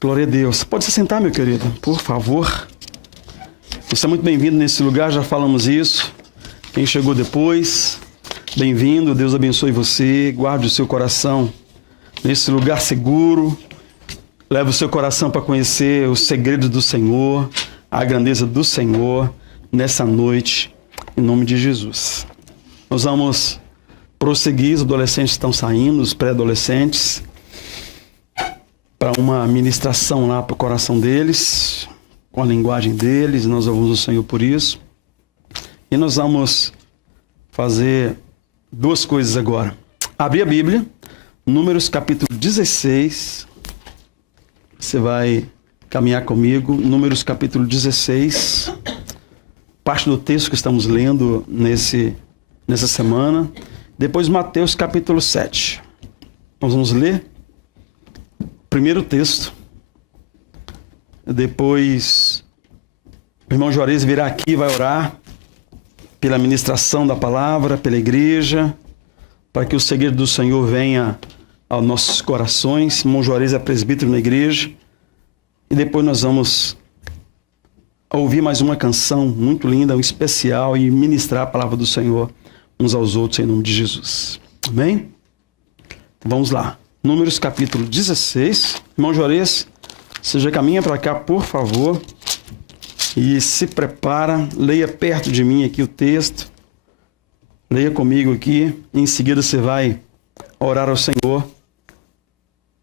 Glória a Deus. Pode se sentar, meu querido, por favor. Você é muito bem-vindo nesse lugar, já falamos isso. Quem chegou depois, bem-vindo. Deus abençoe você, guarde o seu coração nesse lugar seguro. Leve o seu coração para conhecer os segredos do Senhor, a grandeza do Senhor nessa noite, em nome de Jesus. Nós vamos prosseguir, os adolescentes estão saindo, os pré-adolescentes, para uma ministração lá para o coração deles, com a linguagem deles. Nós louvamos o Senhor por isso. E nós vamos fazer duas coisas agora. Abrir a Bíblia, Números capítulo 16. Você vai caminhar comigo, Números capítulo 16, parte do texto que estamos lendo nessa semana. Depois Mateus capítulo 7. Nós vamos ler primeiro texto. Depois o irmão Juarez virá aqui e vai orar pela ministração da palavra, pela igreja, para que o segredo do Senhor venha aos nossos corações. O irmão Juarez é presbítero na igreja. E depois nós vamos ouvir mais uma canção muito linda, um especial, e ministrar a palavra do Senhor uns aos outros em nome de Jesus. Amém? Então vamos lá. Números capítulo 16. Irmão Juarez, você já caminha para cá, por favor. E se prepara, leia perto de mim aqui o texto. Leia comigo aqui. Em seguida você vai orar ao Senhor,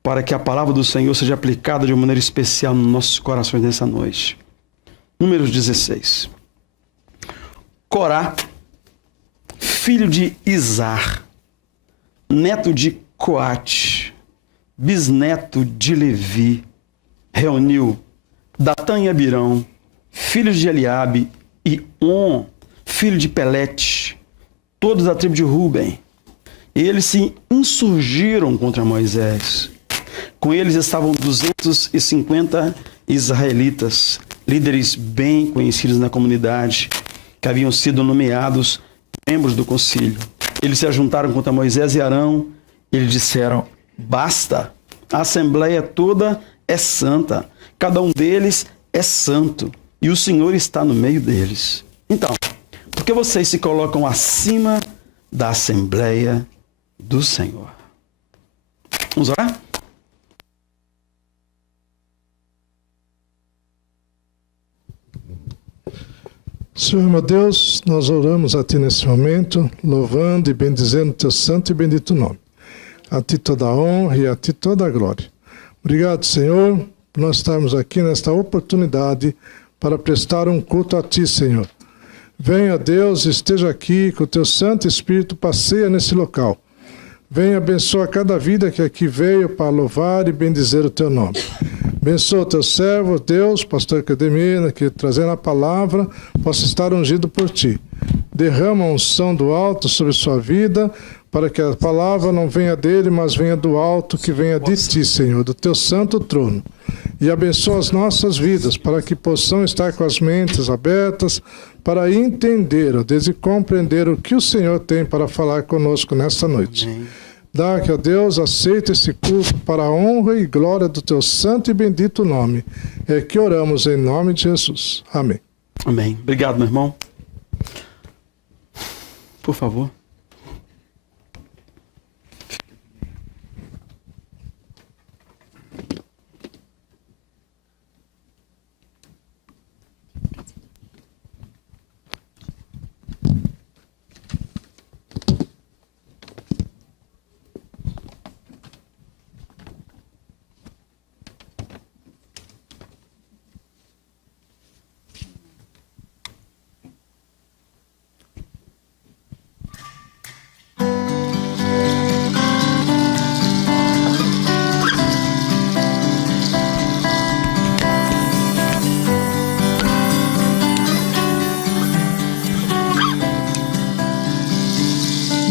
para que a palavra do Senhor seja aplicada de uma maneira especial nos nossos corações nessa noite. Números 16. Corá, filho de Izar, neto de Coate, bisneto de Levi, reuniu Datã e Abirão, filhos de Eliabe, e On, filho de Pelete, todos da tribo de Ruben. E eles se insurgiram contra Moisés. Com eles estavam 250 israelitas, líderes bem conhecidos na comunidade, que haviam sido nomeados membros do concílio. Eles se ajuntaram contra Moisés e Arão, e eles disseram: basta, a assembleia toda é santa, cada um deles é santo, e o Senhor está no meio deles. Então, por que vocês se colocam acima da assembleia do Senhor? Vamos orar? Senhor meu Deus, nós oramos a Ti nesse momento, louvando e bendizendo Teu santo e bendito nome. A Ti toda a honra e a Ti toda a glória. Obrigado, Senhor, por nós estarmos aqui nesta oportunidade para prestar um culto a Ti, Senhor. Venha, Deus, esteja aqui, que o Teu Santo Espírito passeia nesse local. Venha, abençoa cada vida que aqui veio para louvar e bendizer o Teu nome. Abençoa o Teu servo, Deus, pastor Cademina, que trazendo a palavra, possa estar ungido por Ti. Derrama a unção do alto sobre sua vida, para que a palavra não venha dele, mas venha do alto, que venha de Ti, Senhor, do Teu santo trono. E abençoa as nossas vidas, para que possamos estar com as mentes abertas, para entender, ó Deus, e compreender o que o Senhor tem para falar conosco nesta noite. Amém. Dá que, ó Deus, aceite esse culto para a honra e glória do Teu santo e bendito nome. É que oramos em nome de Jesus. Amém. Amém. Obrigado, meu irmão. Por favor.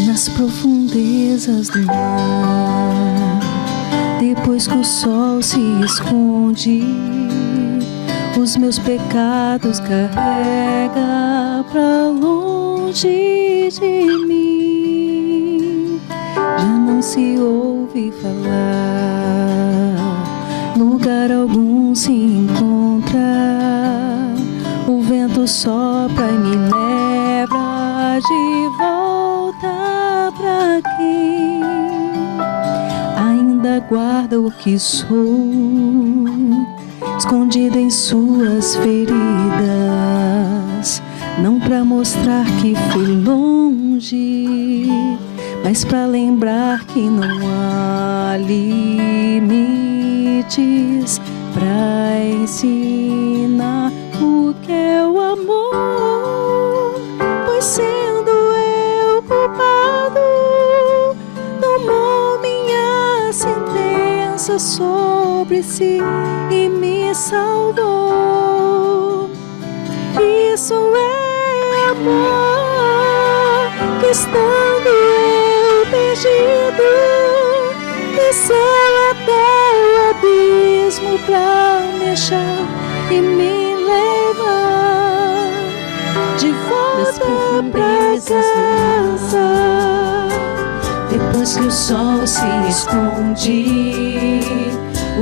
Nas profundezas do mar, depois que o sol se esconde, os meus pecados carrega pra longe de mim. Já não se ouve falar lugar algum guarda o que sou, escondido em suas feridas, não para mostrar que fui longe, mas para lembrar que não há limites, para ensinar o que é o amor, pois sendo eu culpado, tomou minha sentença sobre si e me salvou. Isso é amor, que estando eu perdido, desceu até o abismo pra me achar e me levar de volta pra casa. Depois que o sol se esconde,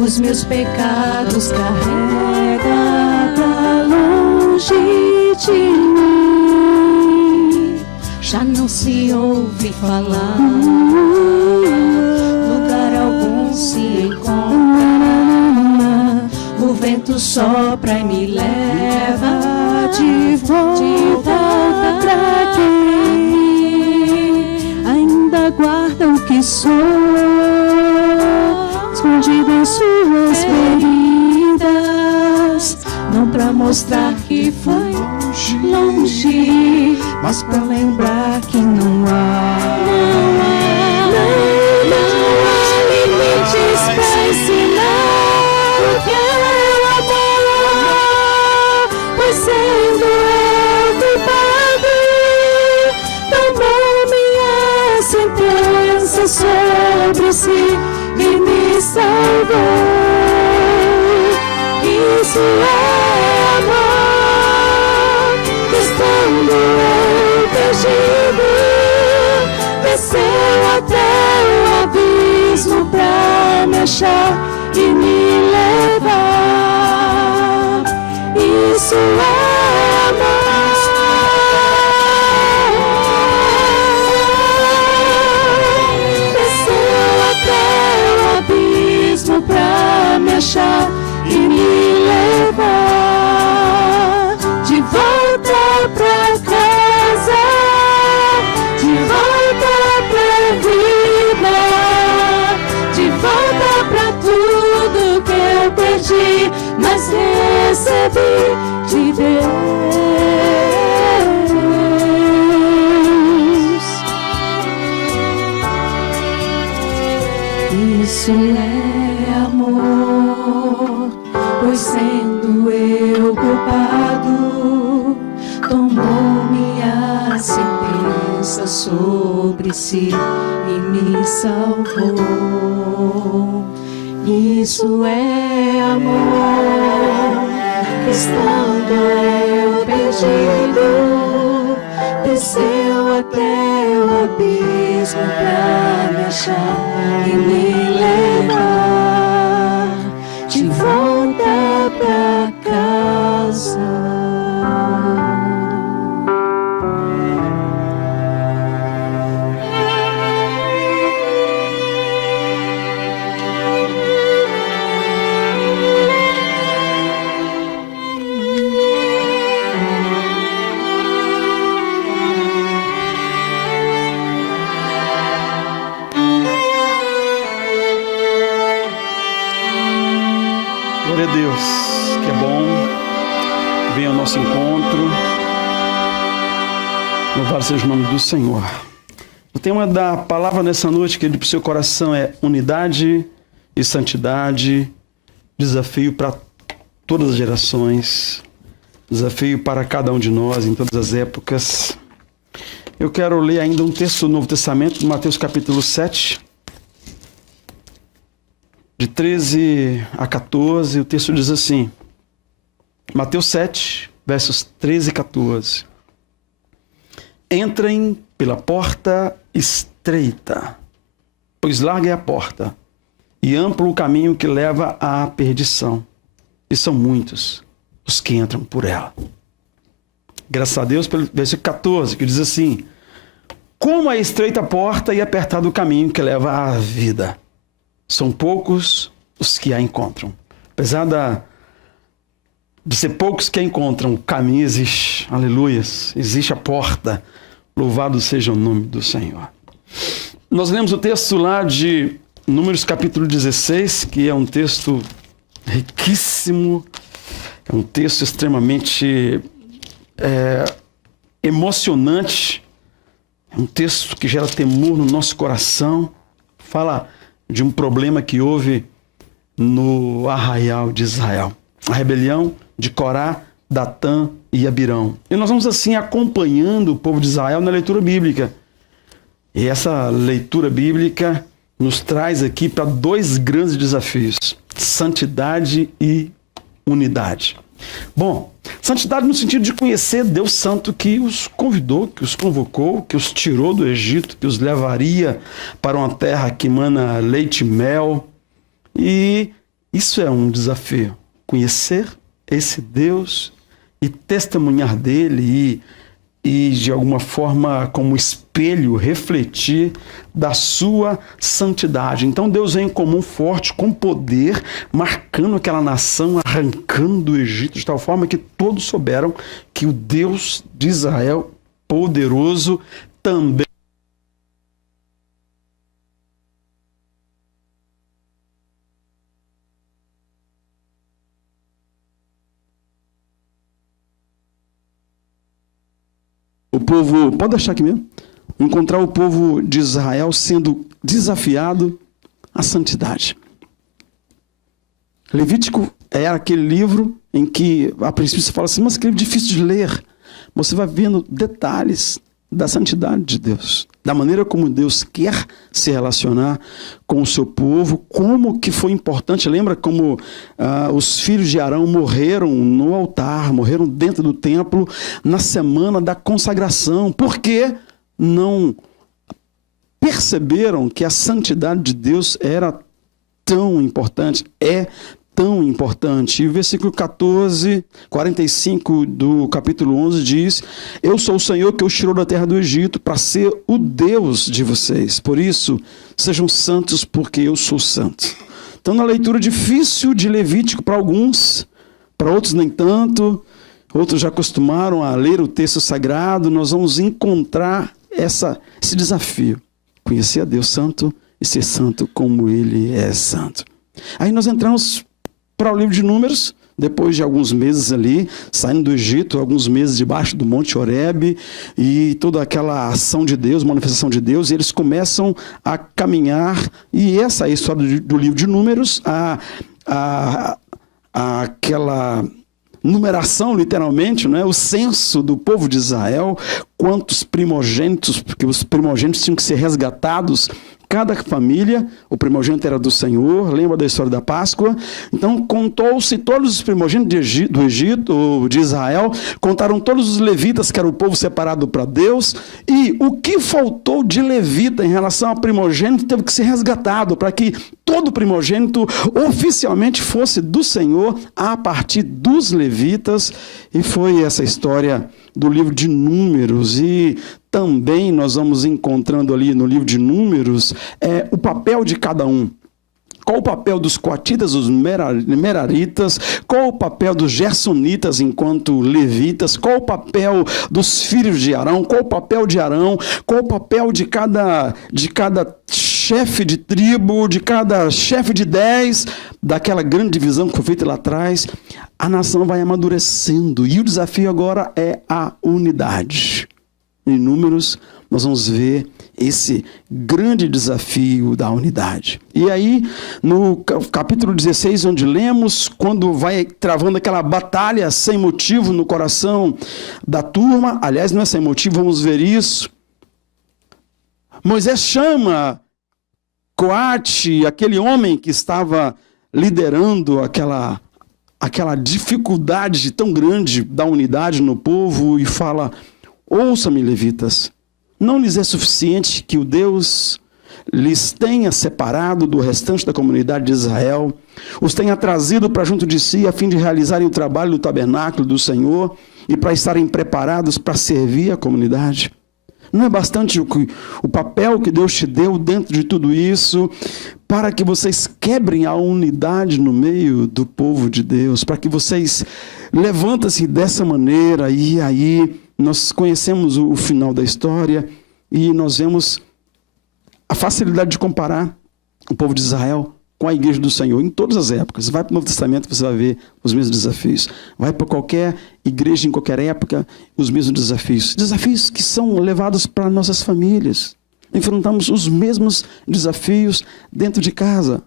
os meus pecados carrega pra longe de mim. Já não se ouve falar, lugar algum se encontra. O vento sopra e me leva de volta pra quem ainda guarda o que sou, escondido em suas feridas, não pra mostrar que foi longe, mas pra lembrar que não há limites pra ensinar o que é o amor, pois sendo eu culpado, tomou minha sentença sobre si e me salvou. Isso é amor, que estando eu perdido, desceu até o abismo pra me achar e me levar. Isso é amor, desceu até o abismo pra me achar e me levar de volta pra casa, de volta pra vida, de volta pra tudo que eu perdi, mas recebi de Deus. Isso é amor, pois sendo eu culpado, tomou minha sentença sobre si e me salvou. Isso é amor, que estando eu perdido, desceu até o abismo pra me achar e me levar de volta pra casa. Glória a Deus, que é bom, venha ao nosso encontro, louvado seja o nome do Senhor. O tema da palavra nessa noite, querido, para o seu coração é unidade e santidade, desafio para todas as gerações, desafio para cada um de nós em todas as épocas. Eu quero ler ainda um texto do Novo Testamento, de Mateus capítulo 7, de 13 a 14, o texto diz assim, Mateus 7, versos 13 e 14. Entrem pela porta estreita, pois larga é a porta, e amplo o caminho que leva à perdição, e são muitos os que entram por ela. Graças a Deus pelo versículo 14, que diz assim, como é estreita a porta e apertado o caminho que leva à vida, são poucos os que a encontram. Apesar de ser poucos que a encontram, o caminho existe. Aleluias. Existe a porta. Louvado seja o nome do Senhor. Nós lemos o texto lá de Números capítulo 16, que é um texto riquíssimo, é um texto extremamente emocionante, é um texto que gera temor no nosso coração, fala de um problema que houve no arraial de Israel, a rebelião de Corá, Datã e Abirão. E nós vamos assim acompanhando o povo de Israel na leitura bíblica. E essa leitura bíblica nos traz aqui para dois grandes desafios: santidade e unidade. Bom, santidade no sentido de conhecer Deus Santo que os convidou, que os convocou, que os tirou do Egito, que os levaria para uma terra que emana leite e mel. E isso é um desafio, conhecer esse Deus e testemunhar dele e de alguma forma, como espelho, refletir da sua santidade. Então Deus vem como um forte, com poder, marcando aquela nação, arrancando do Egito, de tal forma que todos souberam que o Deus de Israel, poderoso, também o povo, pode deixar aqui mesmo, encontrar o povo de Israel sendo desafiado à santidade. Levítico é aquele livro em que, a princípio, você fala assim, mas que livro difícil de ler. Você vai vendo detalhes da santidade de Deus, da maneira como Deus quer se relacionar com o seu povo, como que foi importante. Lembra como os filhos de Arão morreram no altar, morreram dentro do templo na semana da consagração, porque não perceberam que a santidade de Deus era tão importante, é tão importante. E o versículo 45 do capítulo 11 diz: eu sou o Senhor que os tirou da terra do Egito para ser o Deus de vocês. Por isso, sejam santos, porque eu sou santo. Então, na leitura difícil de Levítico para alguns, para outros nem tanto, outros já acostumaram a ler o texto sagrado, nós vamos encontrar esse desafio: conhecer a Deus santo e ser santo como Ele é santo. Aí nós entramos para o livro de Números, depois de alguns meses ali, saindo do Egito, alguns meses debaixo do Monte Horebe, e toda aquela ação de Deus, manifestação de Deus, e eles começam a caminhar, e essa é a história do livro de Números, aquela numeração, literalmente, né? O censo do povo de Israel, quantos primogênitos, porque os primogênitos tinham que ser resgatados. Cada família, o primogênito era do Senhor, lembra da história da Páscoa? Então, contou-se todos os primogênitos do Egito, de Israel, contaram todos os levitas, que era o povo separado para Deus, e o que faltou de levita em relação ao primogênito teve que ser resgatado, para que todo primogênito oficialmente fosse do Senhor, a partir dos levitas, e foi essa história do livro de Números. E também nós vamos encontrando ali no livro de Números o papel de cada um. Qual o papel dos coatitas, dos meraritas? Qual o papel dos gersonitas enquanto levitas? Qual o papel dos filhos de Arão? Qual o papel de Arão? Qual o papel de cada chefe de tribo, de cada chefe de 10, daquela grande divisão que foi feita lá atrás? A nação vai amadurecendo, e o desafio agora é a unidade. Em Números, nós vamos ver esse grande desafio da unidade. E aí, no capítulo 16, onde lemos, quando vai travando aquela batalha sem motivo no coração da turma, aliás, não é sem motivo, vamos ver isso. Moisés chama Coate, aquele homem que estava liderando aquela dificuldade tão grande da unidade no povo, e fala: ouça-me, levitas, não lhes é suficiente que o Deus lhes tenha separado do restante da comunidade de Israel, os tenha trazido para junto de si a fim de realizarem o trabalho do tabernáculo do Senhor e para estarem preparados para servir a comunidade? Não é bastante o papel que Deus te deu dentro de tudo isso para que vocês quebrem a unidade no meio do povo de Deus, para que vocês levantem-se dessa maneira. E aí nós conhecemos o final da história e nós vemos a facilidade de comparar o povo de Israel com a igreja do Senhor em todas as épocas. Vai para o Novo Testamento, você vai ver os mesmos desafios. Vai para qualquer igreja, em qualquer época, os mesmos desafios. Desafios que são levados para nossas famílias. Enfrentamos os mesmos desafios dentro de casa.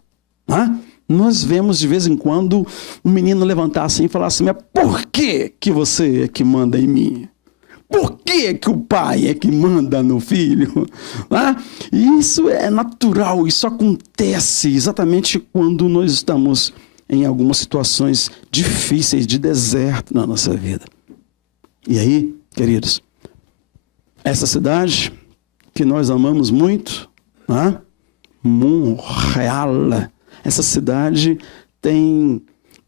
Nós vemos de vez em quando um menino levantar assim e falar assim: mas por que você é que manda em mim? Por que o pai é que manda no filho? E isso é natural, isso acontece exatamente quando nós estamos em algumas situações difíceis de deserto na nossa vida. E aí, queridos, essa cidade que nós amamos muito, Montreal, essa cidade tem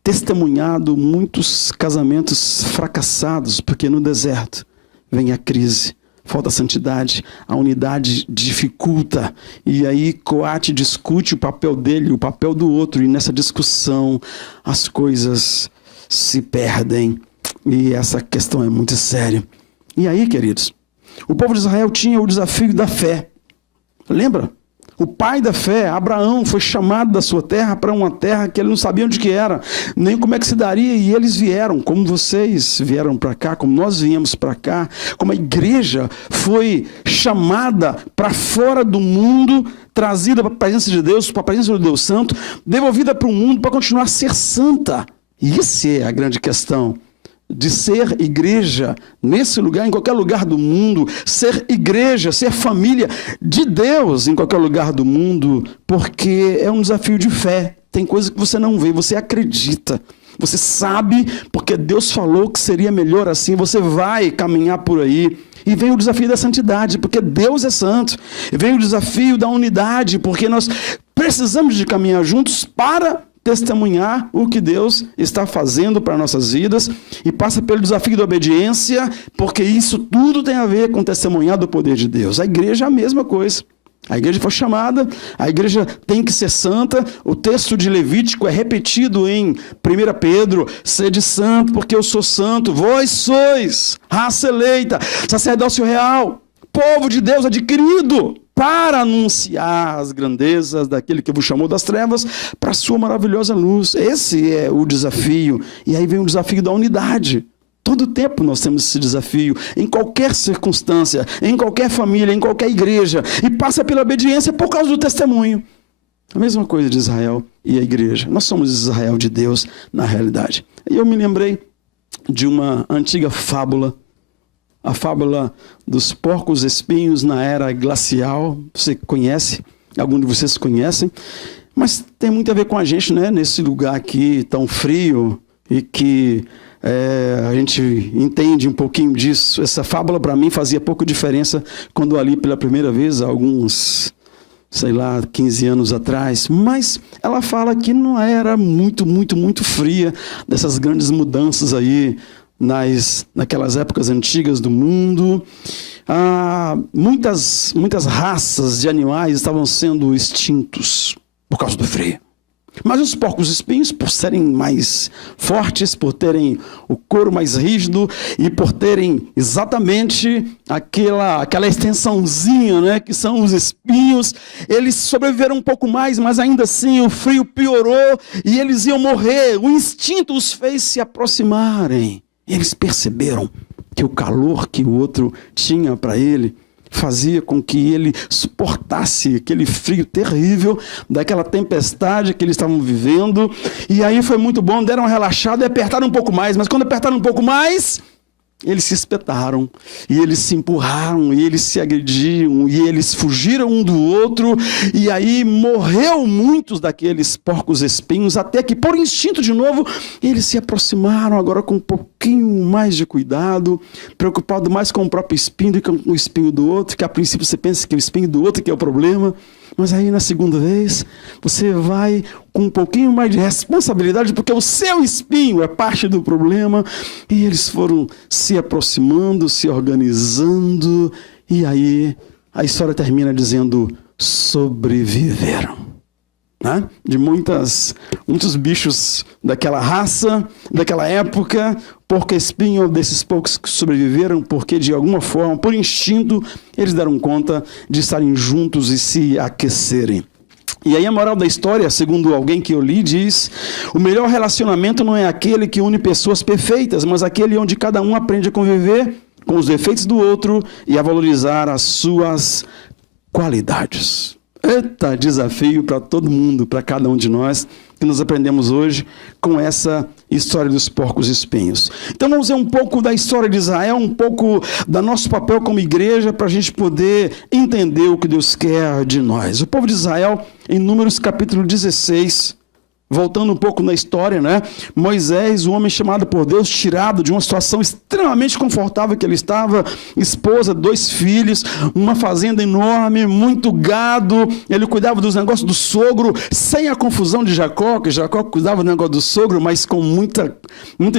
testemunhado muitos casamentos fracassados, porque no deserto vem a crise, falta a santidade, a unidade dificulta, e aí coate discute o papel dele, o papel do outro, e nessa discussão as coisas se perdem, e essa questão é muito séria. E aí, queridos, o povo de Israel tinha o desafio da fé. Lembra? O pai da fé, Abraão, foi chamado da sua terra para uma terra que ele não sabia onde que era, nem como é que se daria, e eles vieram, como vocês vieram para cá, como nós viemos para cá, como a igreja foi chamada para fora do mundo, trazida para a presença de Deus, para a presença do Deus Santo, devolvida para o mundo para continuar a ser santa. E essa é a grande questão. De ser igreja nesse lugar, em qualquer lugar do mundo, ser igreja, ser família de Deus em qualquer lugar do mundo, porque é um desafio de fé. Tem coisa que você não vê, você acredita, você sabe, porque Deus falou que seria melhor assim, você vai caminhar por aí. E vem o desafio da santidade, porque Deus é santo. E vem o desafio da unidade, porque nós precisamos de caminhar juntos para testemunhar o que Deus está fazendo para nossas vidas, e passa pelo desafio da obediência, porque isso tudo tem a ver com testemunhar do poder de Deus. A igreja é a mesma coisa. A igreja foi chamada, a igreja tem que ser santa. O texto de Levítico é repetido em 1 Pedro: sede santo, porque eu sou santo. Vós sois raça eleita, sacerdócio real, povo de Deus adquirido, para anunciar as grandezas daquele que vos chamou das trevas para a sua maravilhosa luz. Esse é o desafio. E aí vem o desafio da unidade. Todo tempo nós temos esse desafio, em qualquer circunstância, em qualquer família, em qualquer igreja. E passa pela obediência por causa do testemunho. A mesma coisa de Israel e a igreja. Nós somos Israel de Deus na realidade. E eu me lembrei de uma antiga fábula, a fábula dos porcos espinhos na era glacial. Você conhece? Alguns de vocês conhecem? Mas tem muito a ver com a gente, né? Nesse lugar aqui tão frio e que a gente entende um pouquinho disso. Essa fábula para mim fazia pouca diferença quando eu li pela primeira vez, há alguns, 15 anos atrás. Mas ela fala que não era muito fria, dessas grandes mudanças aí, naquelas épocas antigas do mundo. Muitas raças de animais estavam sendo extintos por causa do frio. Mas os porcos espinhos, por serem mais fortes, por terem o couro mais rígido e por terem exatamente aquela extensãozinha, né, que são os espinhos, eles sobreviveram um pouco mais, mas ainda assim o frio piorou e eles iam morrer. O instinto os fez se aproximarem. E eles perceberam que o calor que o outro tinha para ele fazia com que ele suportasse aquele frio terrível daquela tempestade que eles estavam vivendo. E aí foi muito bom, deram uma relaxada e apertaram um pouco mais. Mas quando apertaram um pouco mais, eles se espetaram, e eles se empurraram, e eles se agrediam, e eles fugiram um do outro, e aí morreu muitos daqueles porcos espinhos, até que, por instinto de novo, eles se aproximaram agora com um pouquinho mais de cuidado, preocupado mais com o próprio espinho do que com o espinho do outro, que a princípio você pensa que é o espinho do outro que é o problema, mas aí na segunda vez você vai com um pouquinho mais de responsabilidade, porque o seu espinho é parte do problema, e eles foram se aproximando, se organizando, e aí a história termina dizendo: sobreviveram. né? De muitos bichos daquela raça, daquela época, porco-espinho, desses poucos que sobreviveram, porque de alguma forma, por instinto, eles deram conta de estarem juntos e se aquecerem. E aí a moral da história, segundo alguém que eu li, diz: o melhor relacionamento não é aquele que une pessoas perfeitas, mas aquele onde cada um aprende a conviver com os defeitos do outro e a valorizar as suas qualidades. Eita, desafio para todo mundo, para cada um de nós, que nós aprendemos hoje com essa história dos porcos espinhos. Então vamos ver um pouco da história de Israel, um pouco do nosso papel como igreja, para a gente poder entender o que Deus quer de nós. O povo de Israel, em Números capítulo 16, voltando um pouco na história, né? Moisés, um homem chamado por Deus, tirado de uma situação extremamente confortável que ele estava, esposa, 2 filhos, uma fazenda enorme, muito gado, ele cuidava dos negócios do sogro, sem a confusão de Jacó, que Jacó cuidava do negócio do sogro, mas com muita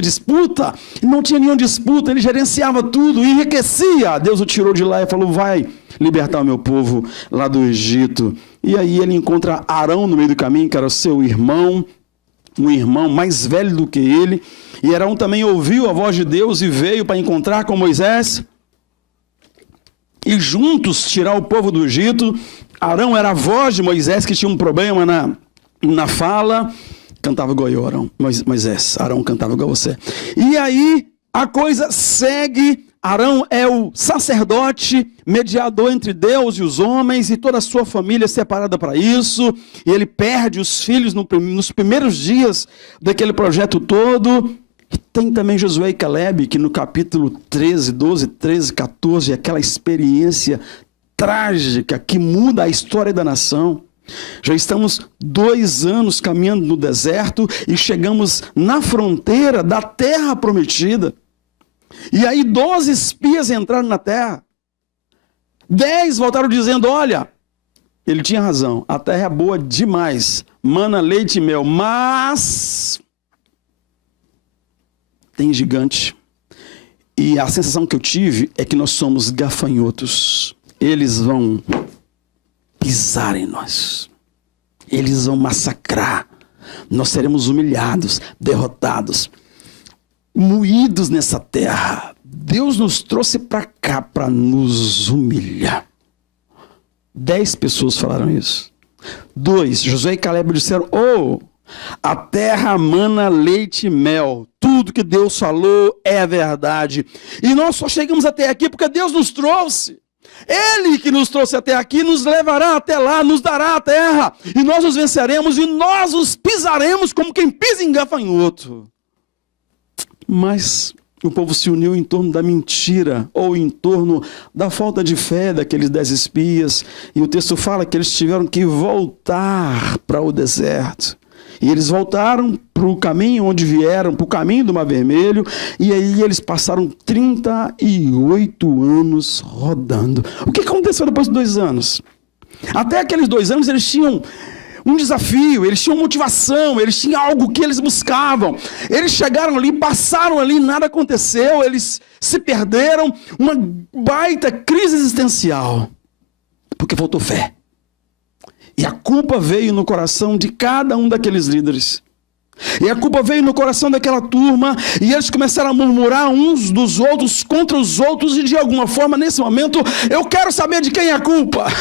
disputa. E não tinha nenhuma disputa, ele gerenciava tudo, enriquecia. Deus o tirou de lá e falou: vai libertar o meu povo lá do Egito. E aí ele encontra Arão no meio do caminho, que era o seu irmão, um irmão mais velho do que ele. E Arão também ouviu a voz de Deus e veio para encontrar com Moisés e juntos tirar o povo do Egito. Arão era a voz de Moisés, que tinha um problema na fala. Cantava igual eu, Arão. Moisés, Arão cantava igual você. E aí a coisa segue. Arão é o sacerdote, mediador entre Deus e os homens, e toda a sua família é separada para isso, e ele perde os filhos nos primeiros dias daquele projeto todo. E tem também Josué e Caleb, que no capítulo 13, 12, 13, 14, aquela experiência trágica que muda a história da nação. Já estamos 2 anos caminhando no deserto e chegamos na fronteira da terra prometida. E aí 12 espias entraram na terra. 10 voltaram dizendo: olha, ele tinha razão, a terra é boa demais, mana, leite e mel, mas tem gigante. E a sensação que eu tive é que nós somos gafanhotos. Eles vão pisar em nós. Eles vão massacrar. Nós seremos humilhados, derrotados, moídos nessa terra. Deus nos trouxe para cá para nos humilhar. 10 pessoas falaram isso. 2, Josué e Caleb disseram: a terra mana leite e mel. Tudo que Deus falou é verdade. E nós só chegamos até aqui porque Deus nos trouxe. Ele que nos trouxe até aqui nos levará até lá, nos dará a terra. E nós os venceremos e nós os pisaremos como quem pisa em gafanhoto. Mas o povo se uniu em torno da mentira, ou em torno da falta de fé daqueles 10 espias. E o texto fala que eles tiveram que voltar para o deserto. E eles voltaram para o caminho onde vieram, para o caminho do Mar Vermelho. E aí eles passaram 38 anos rodando. O que aconteceu depois de 2 anos? Até aqueles 2 anos eles tinham um desafio, eles tinham motivação, eles tinham algo que eles buscavam. Eles chegaram ali, passaram ali, nada aconteceu, eles se perderam, uma baita crise existencial, porque faltou fé. E a culpa veio no coração de cada um daqueles líderes. E a culpa veio no coração daquela turma, e eles começaram a murmurar uns dos outros, contra os outros, e de alguma forma, nesse momento, eu quero saber de quem é a culpa.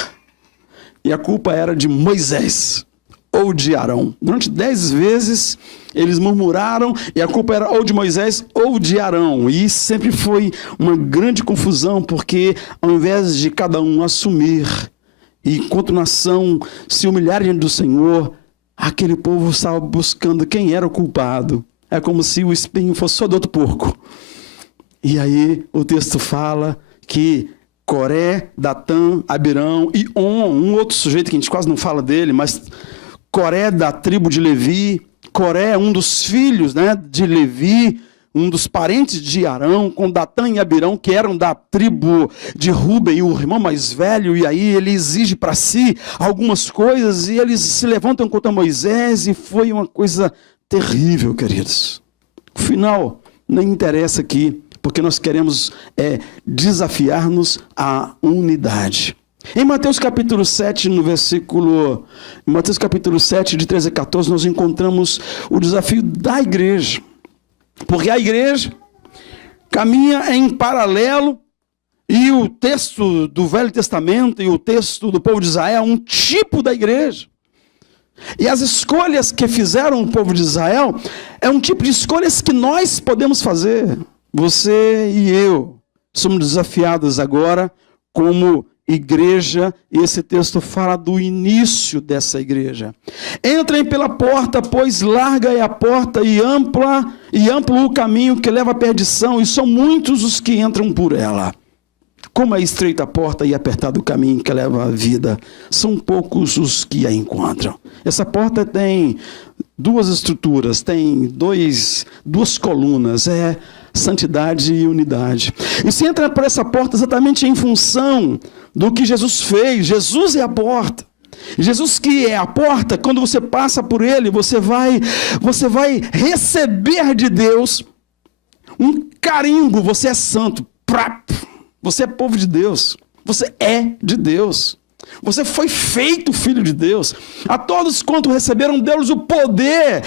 E a culpa era de Moisés ou de Arão. Durante 10 vezes eles murmuraram e a culpa era ou de Moisés ou de Arão. E sempre foi uma grande confusão, porque ao invés de cada um assumir e enquanto nação se humilhar diante do Senhor, aquele povo estava buscando quem era o culpado. É como se o espinho fosse só do outro porco. E aí o texto fala que Coré, Datã, Abirão e On, um outro sujeito que a gente quase não fala dele, mas Coré da tribo de Levi. Coré é um dos filhos, né, de Levi, um dos parentes de Arão, com Datã e Abirão, que eram da tribo de Ruben, e o irmão mais velho, e aí ele exige para si algumas coisas, e eles se levantam contra Moisés, e foi uma coisa terrível, queridos. O final nem interessa aqui, porque nós queremos desafiar-nos à unidade. Em Mateus capítulo 7, em Mateus capítulo 7, de 13 a 14, nós encontramos o desafio da igreja. Porque a igreja caminha em paralelo, e o texto do Velho Testamento e o texto do povo de Israel é um tipo da igreja. E as escolhas que fizeram o povo de Israel é um tipo de escolhas que nós podemos fazer. Você e eu somos desafiados agora como igreja, e esse texto fala do início dessa igreja. Entrem pela porta, pois larga é a porta e amplo o caminho que leva à perdição, e são muitos os que entram por ela. Como é estreita a porta e apertado o caminho que leva à vida, são poucos os que a encontram. Essa porta tem duas estruturas, tem duas colunas, é santidade e unidade. E se entra por essa porta exatamente em função do que Jesus fez. Jesus é a porta. Jesus, que é a porta, quando você passa por ele, você vai receber de Deus um carimbo. Você é santo. Você é povo de Deus. Você é de Deus. Você foi feito filho de Deus. A todos quanto receberam deles o poder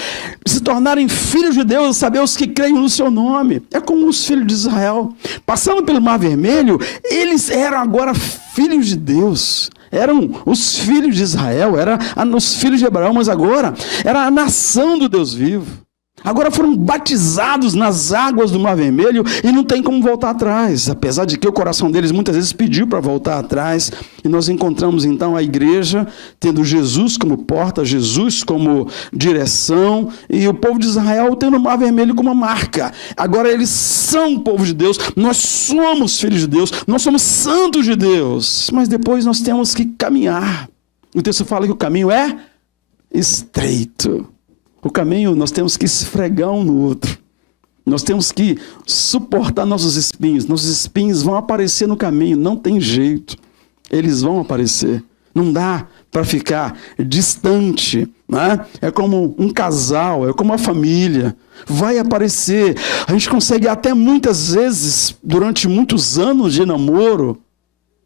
de se tornarem filhos de Deus, saber os que creem no seu nome. É como os filhos de Israel. Passando pelo Mar Vermelho, eles eram agora filhos de Deus. Eram os filhos de Israel, eram os filhos de Abraão, mas agora era a nação do Deus vivo. Agora foram batizados nas águas do Mar Vermelho e não tem como voltar atrás, apesar de que o coração deles muitas vezes pediu para voltar atrás. E nós encontramos então a igreja tendo Jesus como porta, Jesus como direção, e o povo de Israel tendo o Mar Vermelho como marca. Agora eles são o povo de Deus, nós somos filhos de Deus, nós somos santos de Deus, mas depois nós temos que caminhar. O texto fala que o caminho é estreito. O caminho, nós temos que esfregar um no outro. Nós temos que suportar nossos espinhos. Nossos espinhos vão aparecer no caminho, não tem jeito. Eles vão aparecer. Não dá para ficar distante, né? É como um casal, é como uma família. Vai aparecer. A gente consegue até muitas vezes, durante muitos anos de namoro,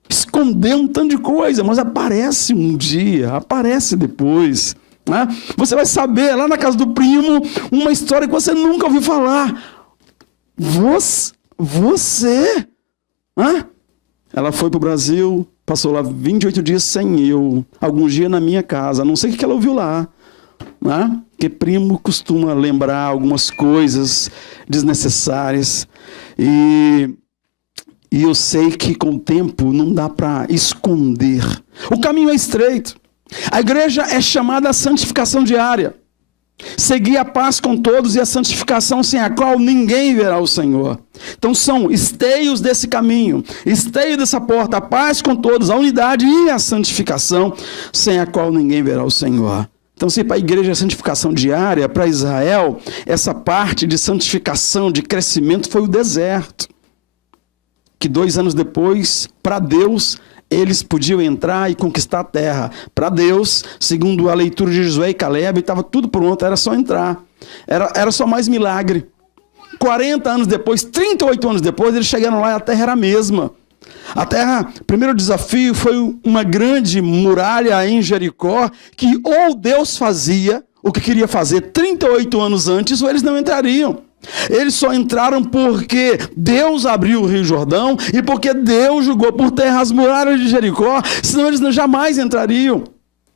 esconder um tanto de coisa, mas aparece um dia, aparece depois. Você vai saber lá na casa do primo uma história que você nunca ouviu falar. Você? Ela foi para o Brasil, passou lá 28 dias sem eu, alguns dias na minha casa, não sei o que ela ouviu lá. Porque primo costuma lembrar algumas coisas desnecessárias. E eu sei que com o tempo não dá para esconder. O caminho é estreito. A igreja é chamada à santificação diária. Seguir a paz com todos e a santificação sem a qual ninguém verá o Senhor. Então são esteios desse caminho, esteio dessa porta, a paz com todos, a unidade e a santificação sem a qual ninguém verá o Senhor. Então, se para a igreja é santificação diária, para Israel, essa parte de santificação, de crescimento, foi o deserto. Que 2 anos depois, para Deus, eles podiam entrar e conquistar a terra. Para Deus, segundo a leitura de Josué e Caleb, estava tudo pronto, era só entrar. Era só mais milagre. 40 anos depois, 38 anos depois, eles chegaram lá e a terra era a mesma. A terra, o primeiro desafio foi uma grande muralha em Jericó, que ou Deus fazia o que queria fazer 38 anos antes, ou eles não entrariam. Eles só entraram porque Deus abriu o Rio Jordão e porque Deus jogou por terra as muralhas de Jericó, senão eles jamais entrariam.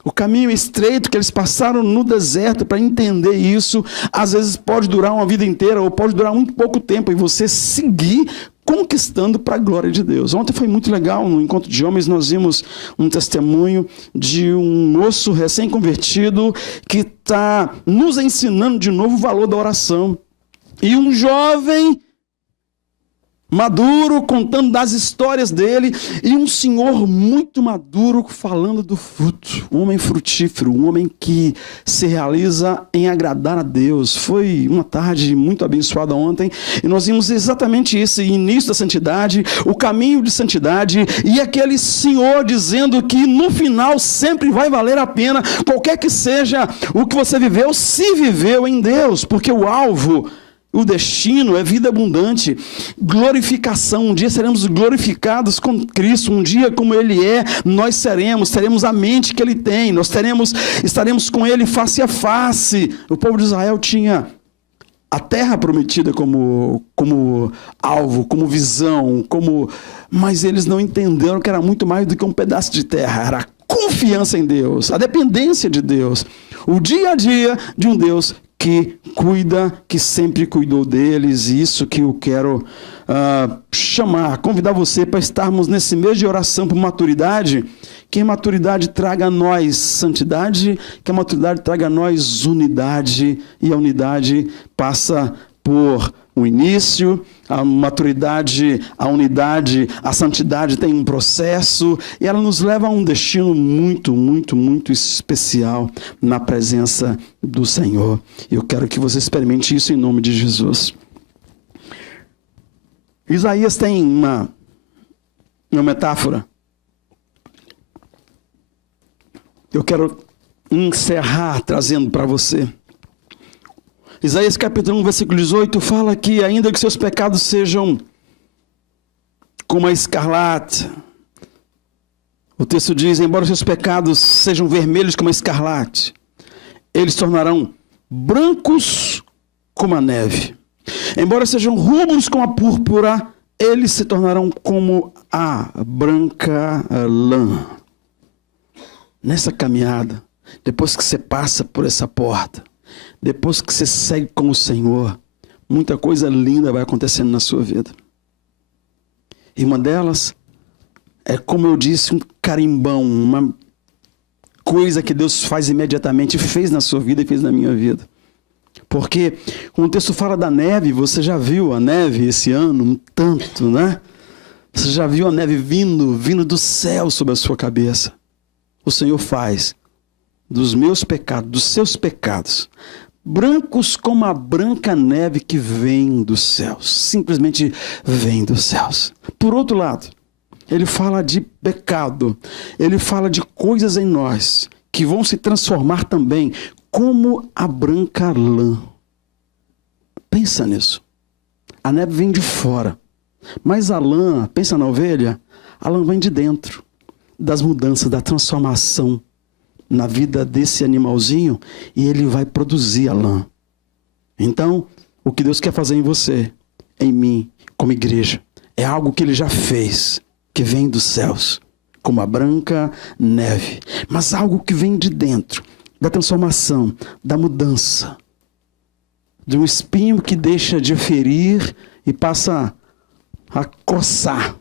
O caminho estreito que eles passaram no deserto, para entender isso, às vezes pode durar uma vida inteira ou pode durar muito pouco tempo e você seguir conquistando para a glória de Deus. Ontem foi muito legal, no encontro de homens, nós vimos um testemunho de um moço recém-convertido que está nos ensinando de novo o valor da oração. E um jovem maduro contando das histórias dele, e um senhor muito maduro falando do fruto. Um homem frutífero, um homem que se realiza em agradar a Deus. Foi uma tarde muito abençoada ontem, e nós vimos exatamente esse início da santidade, o caminho de santidade, e aquele senhor dizendo que no final sempre vai valer a pena, qualquer que seja o que você viveu, se viveu em Deus, porque o alvo O destino é vida abundante, glorificação. Um dia seremos glorificados com Cristo, um dia como Ele é, nós teremos a mente que Ele tem, estaremos com Ele face a face. O povo de Israel tinha a terra prometida como alvo, como visão, mas eles não entenderam que era muito mais do que um pedaço de terra, era a confiança em Deus, a dependência de Deus, o dia a dia de um Deus que cuida, que sempre cuidou deles. E isso que eu quero convidar você para estarmos nesse mês de oração por maturidade, que a maturidade traga a nós santidade, que a maturidade traga a nós unidade, e a unidade passa por um início, a maturidade, a unidade, a santidade tem um processo, e ela nos leva a um destino muito, muito, muito especial na presença do Senhor. Eu quero que você experimente isso em nome de Jesus. Isaías tem uma metáfora. Eu quero encerrar trazendo para você. Isaías capítulo 1, versículo 18, fala que ainda que seus pecados sejam como a escarlate, o texto diz, embora seus pecados sejam vermelhos como a escarlate, eles tornarão brancos como a neve. Embora sejam rubros como a púrpura, eles se tornarão como a branca lã. Nessa caminhada, depois que você passa por essa porta, depois que você segue com o Senhor, muita coisa linda vai acontecendo na sua vida. E uma delas é, como eu disse, um carimbão, uma coisa que Deus faz imediatamente, fez na sua vida e fez na minha vida. Porque quando o texto fala da neve, você já viu a neve esse ano, um tanto, né? Você já viu a neve vindo do céu sobre a sua cabeça. O Senhor faz dos meus pecados, dos seus pecados, brancos como a branca neve que vem dos céus, simplesmente vem dos céus. Por outro lado, ele fala de pecado, ele fala de coisas em nós que vão se transformar também como a branca lã. Pensa nisso. A neve vem de fora, mas a lã, pensa na ovelha, a lã vem de dentro, das mudanças, da transformação na vida desse animalzinho, e ele vai produzir a lã. Então, o que Deus quer fazer em você, em mim, como igreja, é algo que Ele já fez, que vem dos céus, como a branca neve, mas algo que vem de dentro, da transformação, da mudança, de um espinho que deixa de ferir e passa a coçar,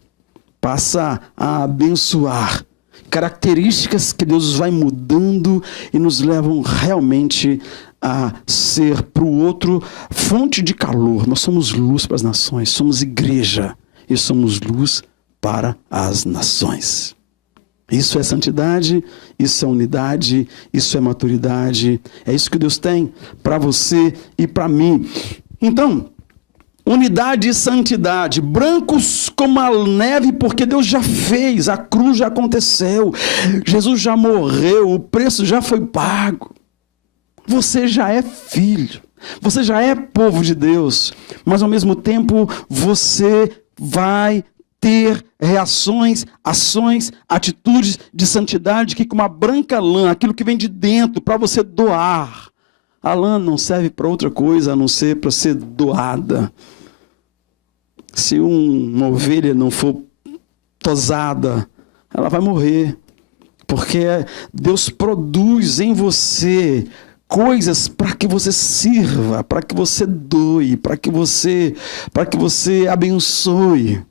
passa a abençoar. Características que Deus vai mudando e nos levam realmente a ser para o outro fonte de calor. Nós somos luz para as nações, somos igreja e somos luz para as nações. Isso é santidade, isso é unidade, isso é maturidade. É isso que Deus tem para você e para mim. Então, unidade e santidade, brancos como a neve, porque Deus já fez, a cruz já aconteceu, Jesus já morreu, o preço já foi pago. Você já é filho, você já é povo de Deus, mas ao mesmo tempo você vai ter reações, ações, atitudes de santidade que, como a branca lã, aquilo que vem de dentro para você doar. A lã não serve para outra coisa a não ser para ser doada. Se uma ovelha não for tosada, ela vai morrer. Porque Deus produz em você coisas para que você sirva, para que você doe, para que você abençoe.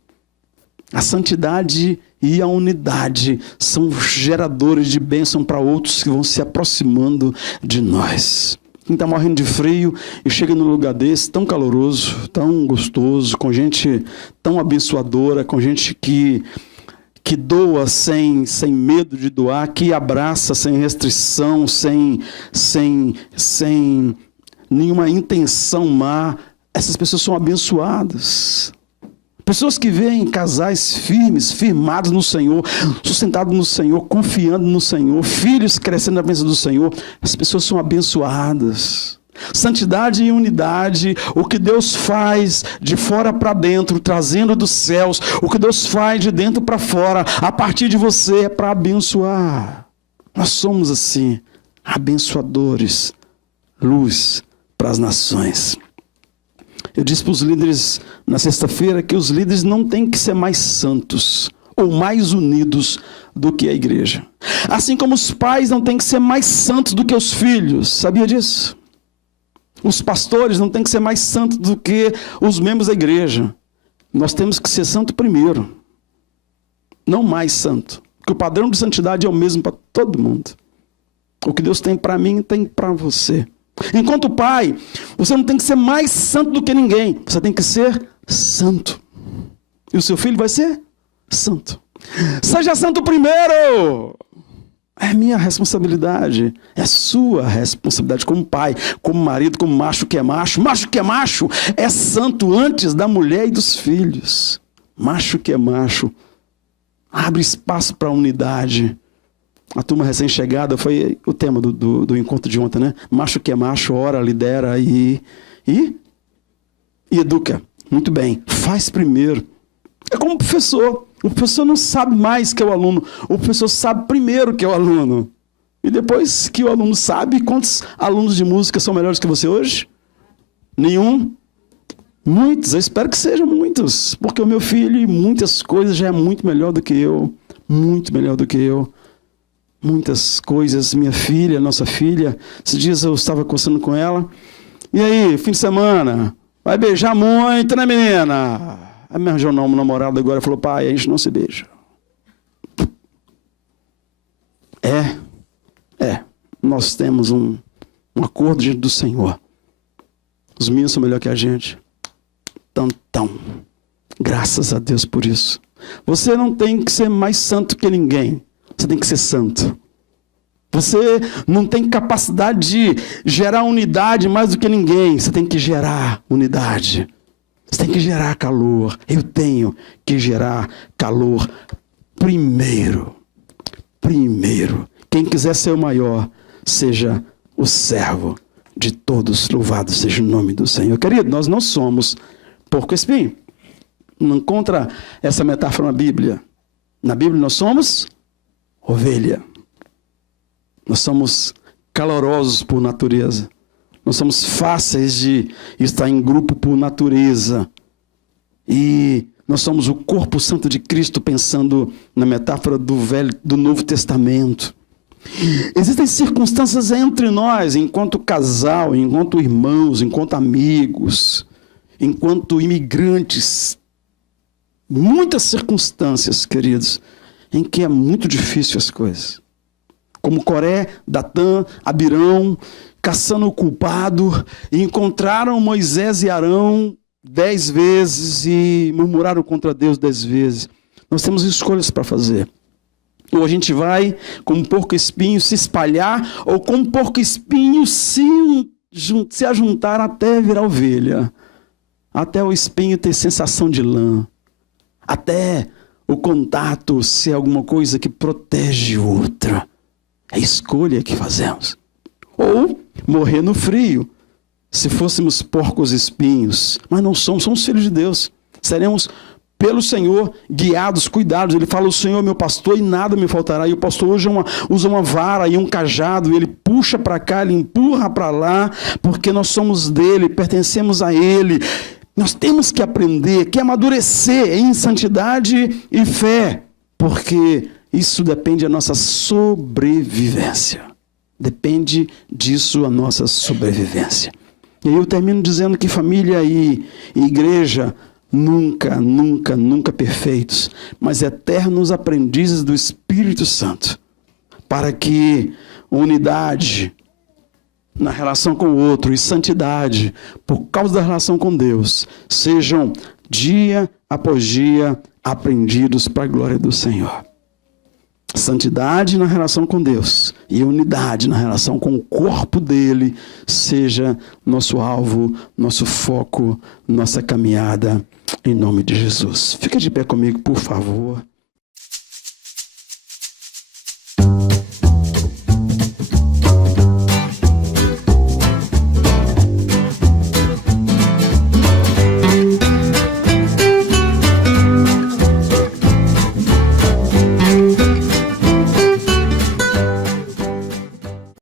A santidade e a unidade são geradores de bênção para outros que vão se aproximando de nós. Quem está morrendo de frio e chega num lugar desse, tão caloroso, tão gostoso, com gente tão abençoadora, com gente que doa sem medo de doar, que abraça sem restrição, sem nenhuma intenção má, essas pessoas são abençoadas. Pessoas que veem casais firmes, firmados no Senhor, sustentados no Senhor, confiando no Senhor, filhos crescendo na bênção do Senhor, as pessoas são abençoadas. Santidade e unidade, o que Deus faz de fora para dentro, trazendo dos céus, o que Deus faz de dentro para fora, a partir de você, é para abençoar. Nós somos assim, abençoadores, luz para as nações. Eu disse para os líderes na sexta-feira que os líderes não têm que ser mais santos ou mais unidos do que a igreja. Assim como os pais não têm que ser mais santos do que os filhos. Sabia disso? Os pastores não têm que ser mais santos do que os membros da igreja. Nós temos que ser santo primeiro, não mais santo. Porque o padrão de santidade é o mesmo para todo mundo. O que Deus tem para mim, tem para você. Enquanto pai, você não tem que ser mais santo do que ninguém. Você tem que ser santo. E o seu filho vai ser santo. Seja santo primeiro. É minha responsabilidade. É sua responsabilidade como pai, como marido, como macho que é macho. Macho que é macho é santo antes da mulher e dos filhos. Macho que é macho abre espaço para a unidade. A turma recém-chegada foi o tema do encontro de ontem, né? Macho que é macho, ora, lidera e educa. Muito bem, faz primeiro. É como o professor. O professor não sabe mais que é o aluno. O professor sabe primeiro que é o aluno. E depois que o aluno sabe, quantos alunos de música são melhores que você hoje? Nenhum? Muitos, eu espero que sejam muitos. Porque o meu filho, em muitas coisas, já é muito melhor do que eu. Muito melhor do que eu. Muitas coisas. Minha filha, nossa filha, esses dias eu estava conversando com ela. E aí, fim de semana? Vai beijar muito, né, menina? A minha namorada agora falou, pai, a gente não se beija. Nós temos um acordo diante do Senhor. Os meninos são melhor que a gente. Tantão. Graças a Deus por isso. Você não tem que ser mais santo que ninguém. Você tem que ser santo. Você não tem capacidade de gerar unidade mais do que ninguém. Você tem que gerar unidade. Você tem que gerar calor. Eu tenho que gerar calor primeiro. Primeiro. Quem quiser ser o maior, seja o servo de todos. Louvado seja o nome do Senhor. Querido, nós não somos porco-espinho. Não encontra essa metáfora na Bíblia. Na Bíblia nós somos ovelha. Nós somos calorosos por natureza. Nós somos fáceis de estar em grupo por natureza. E nós somos o corpo santo de Cristo, pensando na metáfora do Novo Testamento. Existem circunstâncias entre nós, enquanto casal, enquanto irmãos, enquanto amigos, enquanto imigrantes. Muitas circunstâncias, queridos, em que é muito difícil as coisas. Como Coré, Datã, Abirão, caçando o culpado, e encontraram Moisés e Arão 10 vezes e murmuraram contra Deus 10 vezes. Nós temos escolhas para fazer. Ou a gente vai, como porco-espinho, se espalhar, ou como porco-espinho se ajuntar até virar ovelha. Até o espinho ter sensação de lã. Até o contato ser alguma coisa que protege outra. É a escolha que fazemos. Ou morrer no frio, se fôssemos porcos espinhos. Mas não somos filhos de Deus. Seremos pelo Senhor guiados, cuidados. Ele fala, o Senhor é meu pastor e nada me faltará. E o pastor hoje usa uma vara e um cajado. E ele puxa para cá, ele empurra para lá. Porque nós somos dele, pertencemos a ele. Nós temos que aprender, que amadurecer em santidade e fé. Porque isso depende da nossa sobrevivência. Depende disso a nossa sobrevivência. E aí eu termino dizendo que família e igreja nunca perfeitos, mas eternos aprendizes do Espírito Santo, para que unidade na relação com o outro e santidade, por causa da relação com Deus, sejam dia após dia aprendidos para a glória do Senhor. Santidade na relação com Deus e unidade na relação com o corpo dele seja nosso alvo, nosso foco, nossa caminhada, em nome de Jesus. Fica de pé comigo, por favor.